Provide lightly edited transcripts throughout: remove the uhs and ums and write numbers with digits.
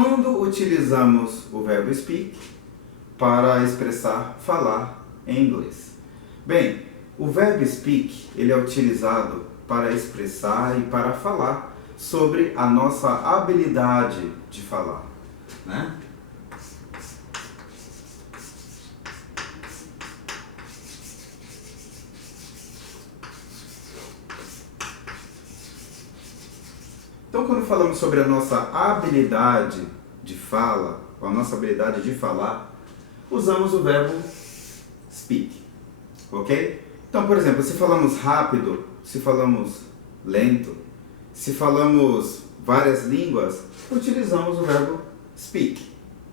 Quando utilizamos o verbo speak para expressar falar em inglês? Bem, o verbo speak ele é utilizado para expressar e para falar sobre a nossa habilidade de falar, né? Então, quando falamos sobre a nossa habilidade de fala, ou a nossa habilidade de falar, usamos o verbo speak, ok? Então, por exemplo, se falamos rápido, se falamos lento, se falamos várias línguas, utilizamos o verbo speak,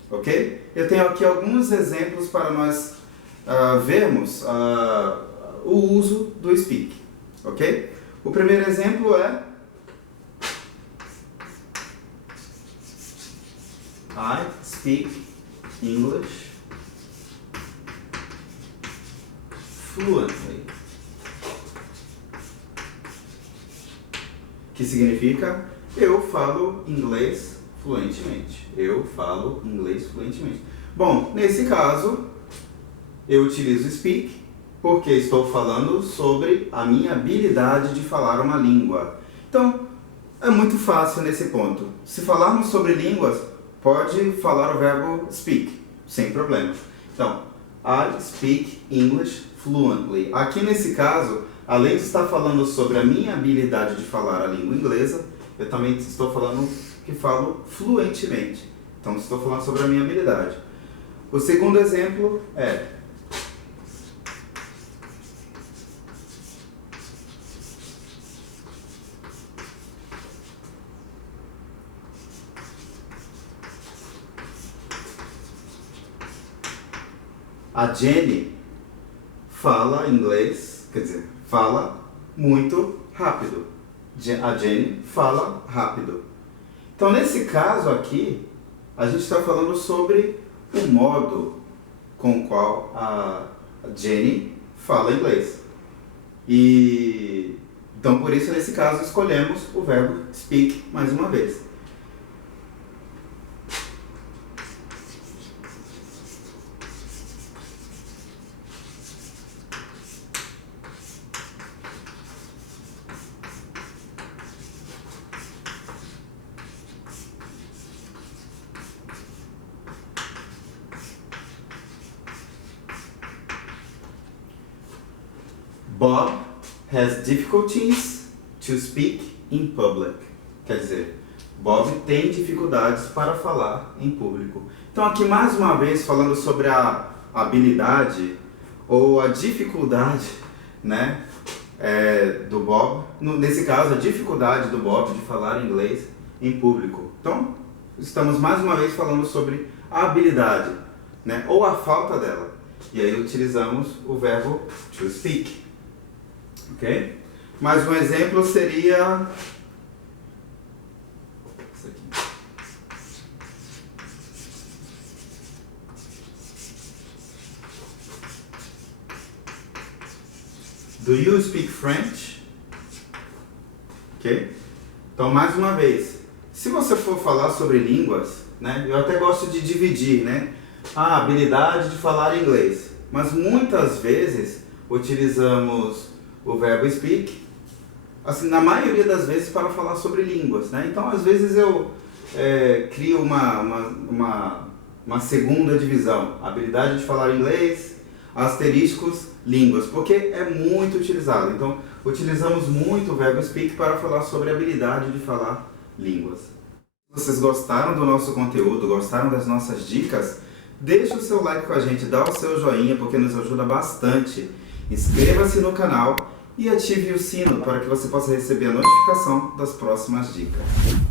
ok? Eu tenho aqui alguns exemplos para nós vermos o uso do speak, ok? O primeiro exemplo é I speak English fluently. Que significa eu falo inglês fluentemente. Eu falo inglês fluentemente. Bom, nesse caso, eu utilizo speak porque estou falando sobre a minha habilidade de falar uma língua. Então, é muito fácil nesse ponto. Se falarmos sobre línguas, pode falar o verbo speak, sem problema. Então, I speak English fluently. Aqui nesse caso, além de estar falando sobre a minha habilidade de falar a língua inglesa, eu também estou falando que falo fluentemente. Então, estou falando sobre a minha habilidade. O segundo exemplo é a Jenny fala inglês, quer dizer, fala muito rápido. A Jenny fala rápido. Então, nesse caso aqui, a gente está falando sobre o modo com o qual a Jenny fala inglês. Então, por isso, nesse caso, escolhemos o verbo speak mais uma vez. Bob has difficulties to speak in public. Quer dizer, Bob tem dificuldades para falar em público. Então aqui mais uma vez falando sobre a habilidade ou a dificuldade, né, do Bob. Nesse caso, a dificuldade do Bob de falar inglês em público. Então, estamos mais uma vez falando sobre a habilidade, né, ou a falta dela. E aí utilizamos o verbo to speak. Ok? Mais um exemplo seria isso aqui. Do you speak French? Ok? Então, mais uma vez, se você for falar sobre línguas, né, eu até gosto de dividir, né, a habilidade de falar inglês, mas muitas vezes utilizamos o verbo speak, assim, na maioria das vezes para falar sobre línguas, né? Então, às vezes eu crio uma segunda divisão, habilidade de falar inglês, asteriscos, línguas, porque é muito utilizado. Então, utilizamos muito o verbo speak para falar sobre a habilidade de falar línguas. Se vocês gostaram do nosso conteúdo, gostaram das nossas dicas, deixe o seu like com a gente, dá o seu joinha, porque nos ajuda bastante. Inscreva-se no canal e ative o sino para que você possa receber a notificação das próximas dicas.